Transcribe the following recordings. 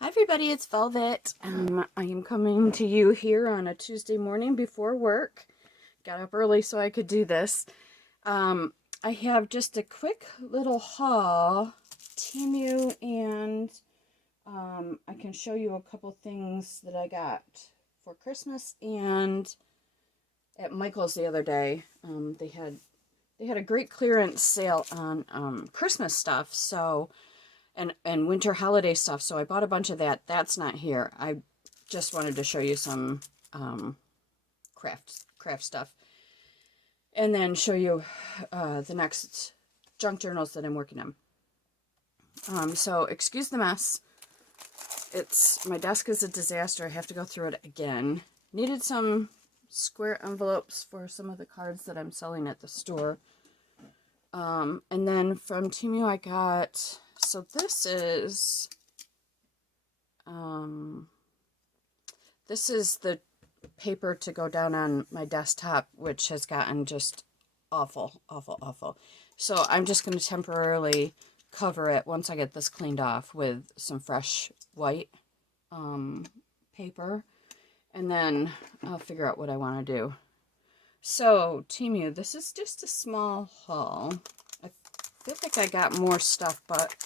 Hi everybody, it's Velvet. I am coming to you here on a Tuesday morning before work. Got up early so I could do this. I have just a quick little haul, TEMU, and I can show you a couple things that I got for Christmas and at Michael's the other day. They had a great clearance sale on Christmas stuff, so and winter holiday stuff. So I bought a bunch of that. That's not here. I just wanted to show you some craft stuff, and then show you the next junk journals that I'm working on. So excuse the mess. My desk is a disaster. I have to go through it again. Needed some square envelopes for some of the cards that I'm selling at the store. And then from TEMU I got, so this is the paper to go down on my desktop, which has gotten just awful, awful, awful. So I'm just going to temporarily cover it once I get this cleaned off with some fresh white paper, and then I'll figure out what I want to do. So, TEMU, this is just a small haul. I feel like I got more stuff, but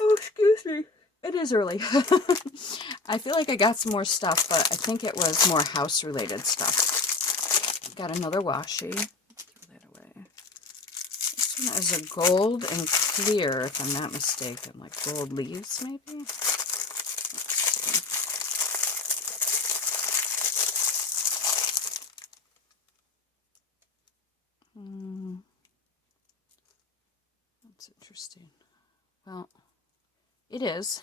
oh, excuse me. It is early. I feel like I got some more stuff, but I think it was more house-related stuff. Got another washi. Throw that away. This one is a gold and clear, if I'm not mistaken. Like gold leaves, maybe? That's interesting. Well, it is.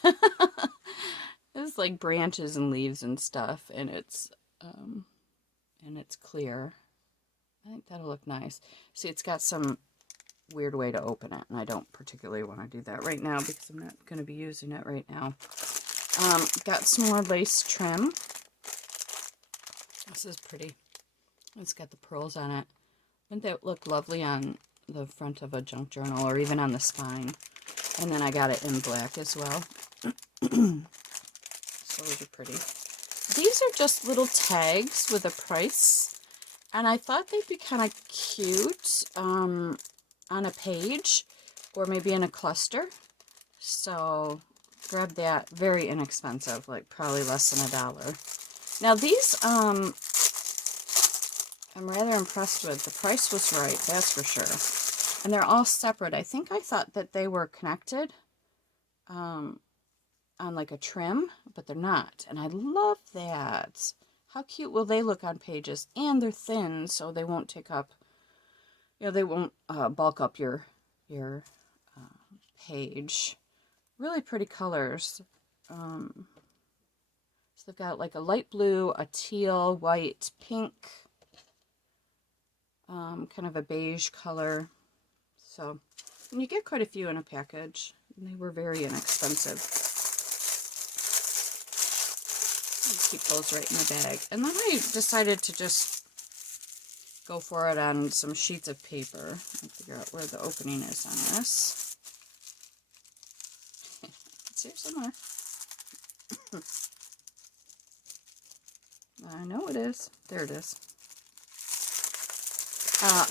It's like branches and leaves and stuff, and it's clear. I think that'll look nice. See, it's got some weird way to open it, and I don't particularly want to do that right now because I'm not going to be using it right now. Got some more lace trim. This is pretty. It's got the pearls on it. Wouldn't that look lovely on the front of a junk journal or even on the spine? And then I got it in black as well. So those are pretty. These are just little tags with a price, and I thought they'd be kind of cute on a page or maybe in a cluster. So grab that. Very inexpensive, like probably less than $1. Now these I'm rather impressed with. The price was right, that's for sure. And they're all separate. I think I thought that they were connected on like a trim, but they're not. And I love that. How cute will they look on pages? And they're thin, so they won't take up, they won't bulk up your page. Really pretty colors. So they've got like a light blue, a teal, white, pink, kind of a beige color. So, and you get quite a few in a package. And they were very inexpensive. I'll keep those right in the bag. And then I decided to just go for it on some sheets of paper. I'll figure out where the opening is on this. It's here somewhere. I know it is. There it is.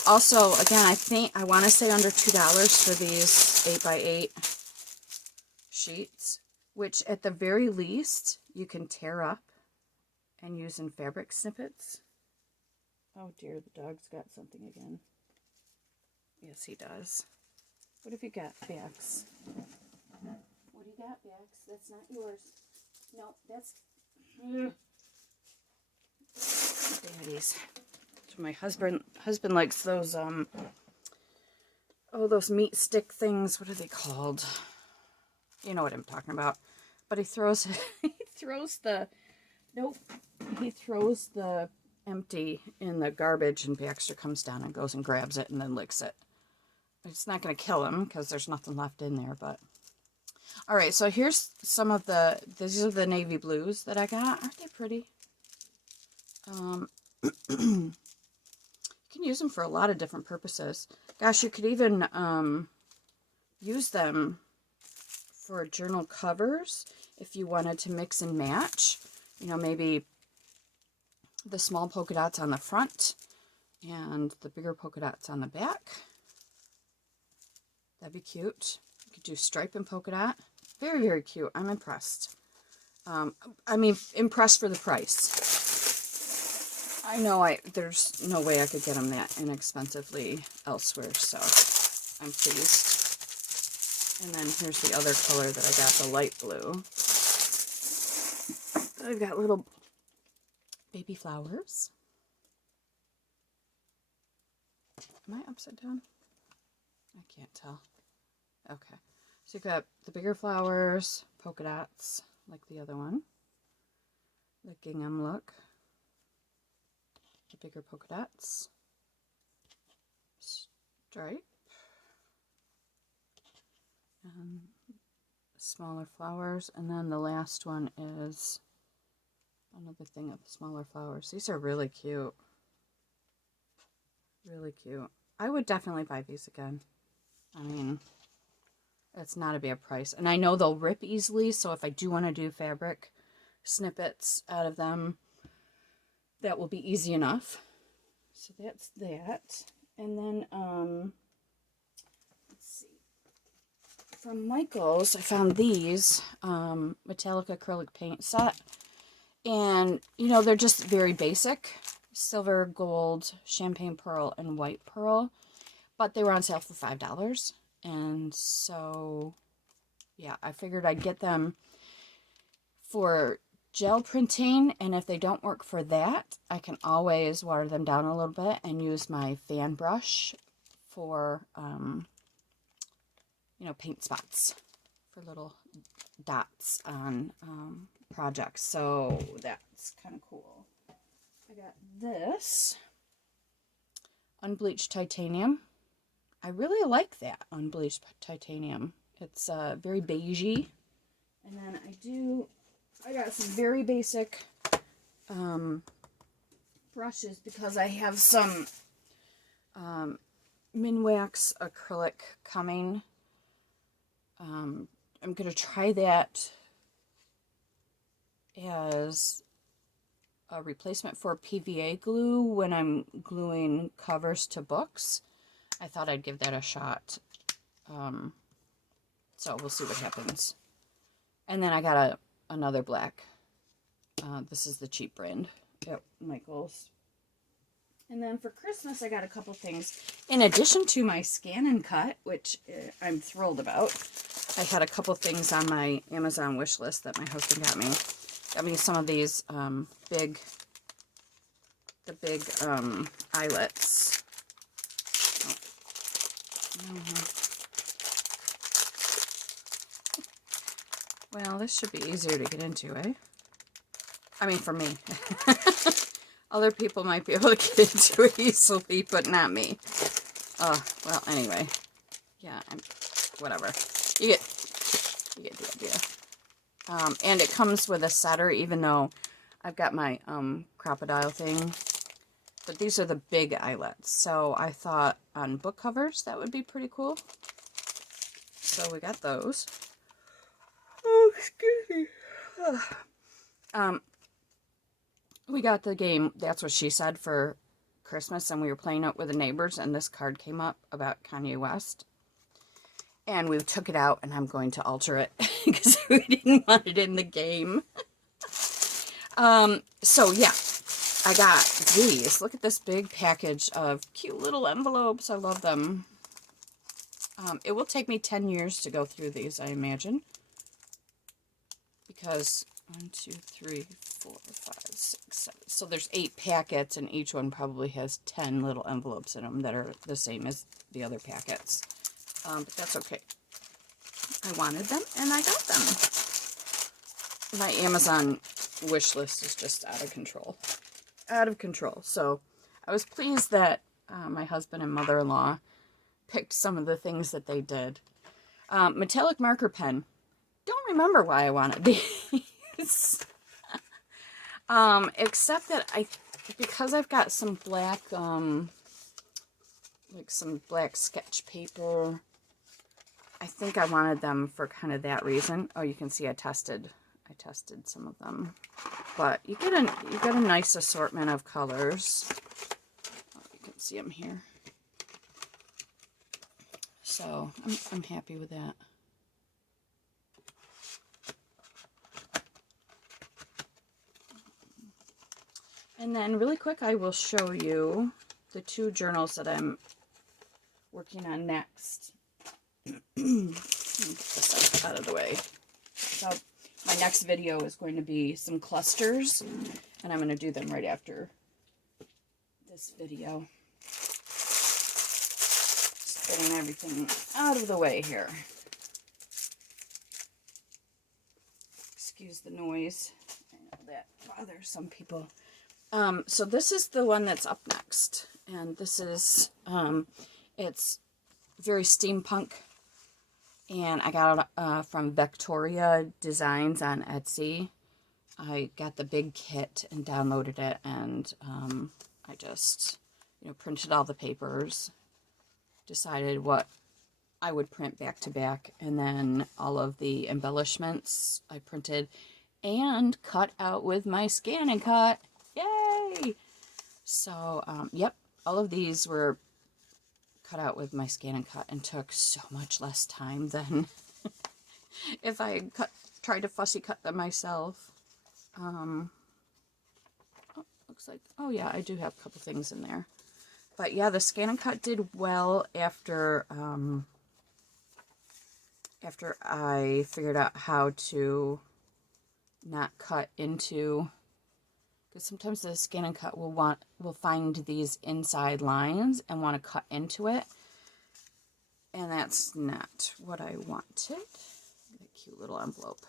Also, again, I want to say under $2 for these 8x8 sheets, which at the very least you can tear up and use in fabric snippets. Oh dear, the dog's got something again. Yes, he does. What have you got, Bax? What do you got, Bax? That's not yours. No, that's Daddy's. So my husband likes those those meat stick things. What are they called? You know what I'm talking about. But he throws the empty in the garbage, and Baxter comes down and goes and grabs it and then licks it. It's not going to kill him because there's nothing left in there, but all right, so here's some of these are the navy blues that I got. Aren't they pretty? You can use them for a lot of different purposes. Gosh, you could even use them for journal covers. if you wanted to mix and match, you know, maybe the small polka dots on the front and the bigger polka dots on the back. That'd be cute. You could do stripe and polka dot. Very, very cute. I'm impressed. I mean, impressed for the price. I know there's no way I could get them that inexpensively elsewhere, so I'm pleased. And then here's the other color that I got, the light blue. I've got little baby flowers. Am I upside down? I can't tell. Okay. So you've got the bigger flowers, polka dots, like the other one. The gingham look. The bigger polka dots. Stripe. Smaller flowers. And then the last one is another thing of the smaller flowers. These are really cute. Really cute. I would definitely buy these again. I mean, it's not a bad price. And I know they'll rip easily, so if I do want to do fabric snippets out of them, that will be easy enough. So that's that. And then, let's see. From Michael's, I found these metallic acrylic paint set. And, you know, they're just very basic. Silver, gold, champagne pearl, and white pearl. But they were on sale for $5. And so, yeah, I figured I'd get them for gel printing. And if they don't work for that, I can always water them down a little bit and use my fan brush for, you know, paint spots for little dots on projects. So that's kind of cool. I got this unbleached titanium. I really like that unbleached titanium. It's very beigey. And then I got some very basic brushes because I have some Minwax acrylic coming. I'm going to try that as a replacement for PVA glue when I'm gluing covers to books. I thought I'd give that a shot. So we'll see what happens. And then I got another black. This is the cheap brand at Michael's. And then for Christmas, I got a couple things. In addition to my scan and cut, which I'm thrilled about, I had a couple things on my Amazon wish list that my husband got me. Got me some of these big eyelets. Well, this should be easier to get into, eh? I mean, for me. Other people might be able to get into it easily, but not me. Well, anyway. Yeah, whatever. You get the idea. And it comes with a setter, even though I've got my crocodile thing. But these are the big eyelets. So I thought on book covers that would be pretty cool. So we got those. Oh, excuse me. We got the game That's What She Said for Christmas, and we were playing it with the neighbors, and this card came up about Kanye West. And we took it out, and I'm going to alter it because we didn't want it in the game. So yeah, I got these. Look at this big package of cute little envelopes. I love them. It will take me 10 years to go through these, I imagine. Because 1, 2, 3, 4, 5, 6, 7. So there's 8 packets, and each one probably has 10 little envelopes in them that are the same as the other packets. But that's okay. I wanted them, and I got them. My Amazon wish list is just out of control. Out of control. So I was pleased that my husband and mother-in-law picked some of the things that they did. Metallic marker pen. Don't remember why I wanted these. Except that because I've got some black, like some black sketch paper, I think I wanted them for kind of that reason. Oh, you can see I tested tested some of them, but you get a nice assortment of colors. Oh, you can see them here. So I'm happy with that. And then really quick, I will show you the 2 journals that I'm working on next. Let me get this out of the way. So my next video is going to be some clusters, and I'm going to do them right after this video. Just getting everything out of the way here. Excuse the noise. I know that bothers some people. So this is the one that's up next, and this is, it's very steampunk, and I got it from Victoria Designs on Etsy. I got the big kit and downloaded it, and I just, printed all the papers, decided what I would print back to back, and then all of the embellishments I printed and cut out with my Scan and Cut. Yay! So, yep, all of these were cut out with my Scan and Cut and took so much less time than if I had tried to fussy cut them myself. Oh, looks like, oh yeah, I do have a couple things in there. But yeah, the Scan and Cut did well after, after I figured out how to not cut into, because sometimes the Scan and Cut will find these inside lines and want to cut into it, and that's not what I wanted. A cute little envelope,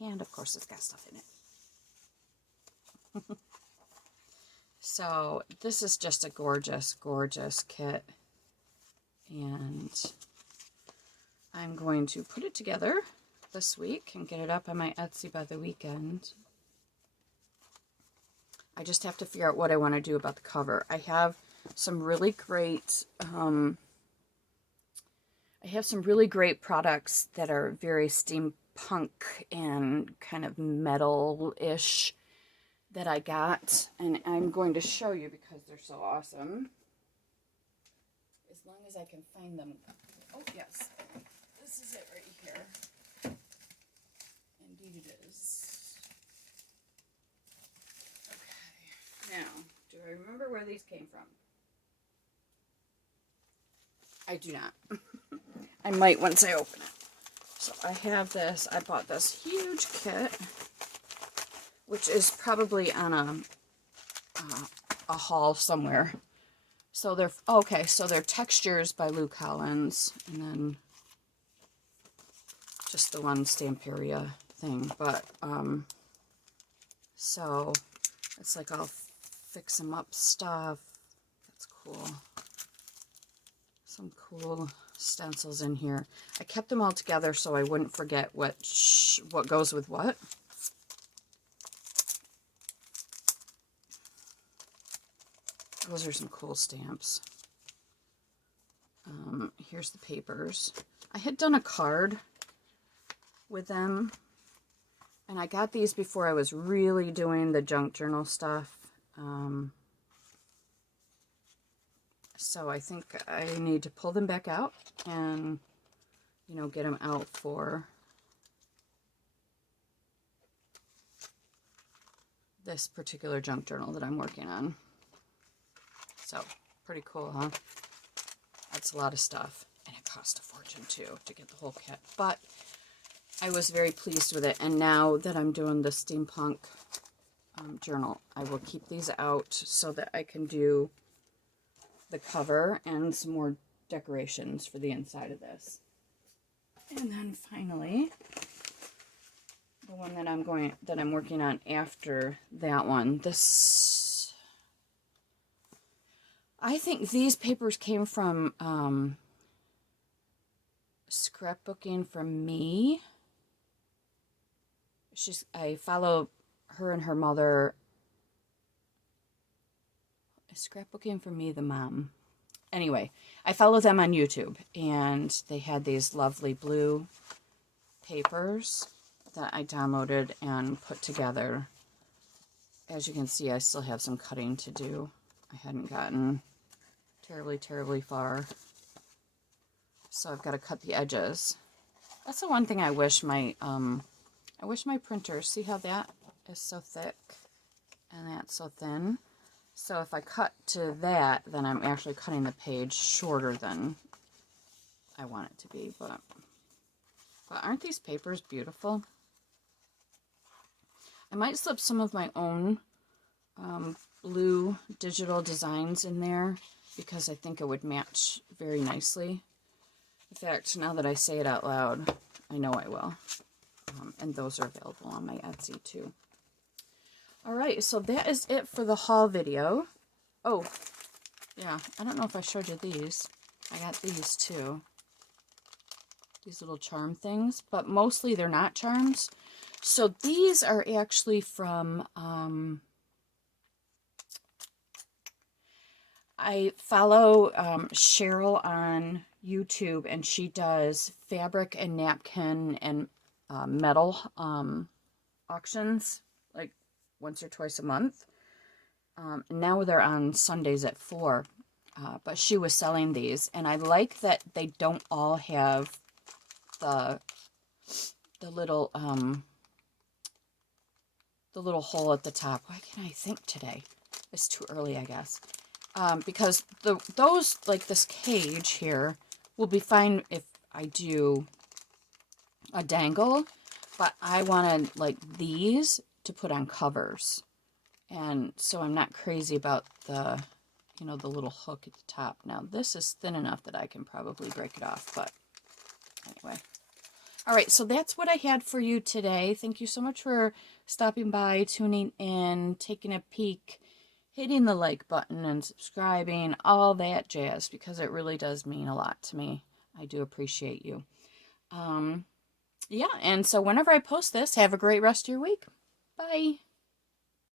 and of course it's got stuff in it. So this is just a gorgeous, gorgeous kit, and I'm going to put it together this week and get it up on my Etsy by the weekend. I just have to figure out what I want to do about the cover. I have some really great, products that are very steampunk and kind of metal-ish that I got, and I'm going to show you because they're so awesome. As long as I can find them. Oh, yes. This is it right here. Indeed it is. Okay. Now, do I remember where these came from? I do not. I might once I open it. So I have this. I bought this huge kit, which is probably on a haul somewhere. So they're, okay, so they're Textures by Lou Collins, and then just the one Stamperia thing. But, so it's like I'll fix them up stuff. That's cool. Some cool stencils in here. I kept them all together so I wouldn't forget what goes with what. Those are some cool stamps. Here's the papers. I had done a card with them, and I got these before I was really doing the junk journal stuff. So I think I need to pull them back out and, get them out for this particular junk journal that I'm working on. So, pretty cool, huh? That's a lot of stuff. And it cost a fortune, too, to get the whole kit. But I was very pleased with it. And now that I'm doing the steampunk journal, I will keep these out so that I can do the cover and some more decorations for the inside of this. And then finally, the one that I'm working on after that one. This, I think these papers came from Scrapbooking from Me. I follow her and her mother. Scrapbooking from Me, the mom. Anyway, I follow them on YouTube, and they had these lovely blue papers. that I downloaded and put together. As you can see, I still have some cutting to do. I hadn't gotten terribly far. So I've got to cut the edges. That's the one thing I wish my printer, see how that is so thick and that's so thin? So if I cut to that, then I'm actually cutting the page shorter than I want it to be. But aren't these papers beautiful? I might slip some of my own blue digital designs in there because I think it would match very nicely. In fact, now that I say it out loud, I know I will. And those are available on my Etsy too. Alright, so that is it for the haul video. Oh, yeah, I don't know if I showed you these. I got these too. These little charm things, but mostly they're not charms. So these are actually from, I follow Cheryl on YouTube, and she does fabric and napkin and metal auctions, like once or twice a month. Now they're on Sundays at 4. But she was selling these, and I like that they don't all have the little hole at the top. Why can't I think today? It's too early, I guess. Because those, like this cage here, will be fine if I do a dangle, but I wanted like these to put on covers. And so I'm not crazy about the, you know, the little hook at the top. Now this is thin enough that I can probably break it off, but anyway. All right, so that's what I had for you today. Thank you so much for stopping by, tuning in, taking a peek, hitting the like button and subscribing, all that jazz, because it really does mean a lot to me. I do appreciate you. Yeah, and so whenever I post this, have a great rest of your week. Bye.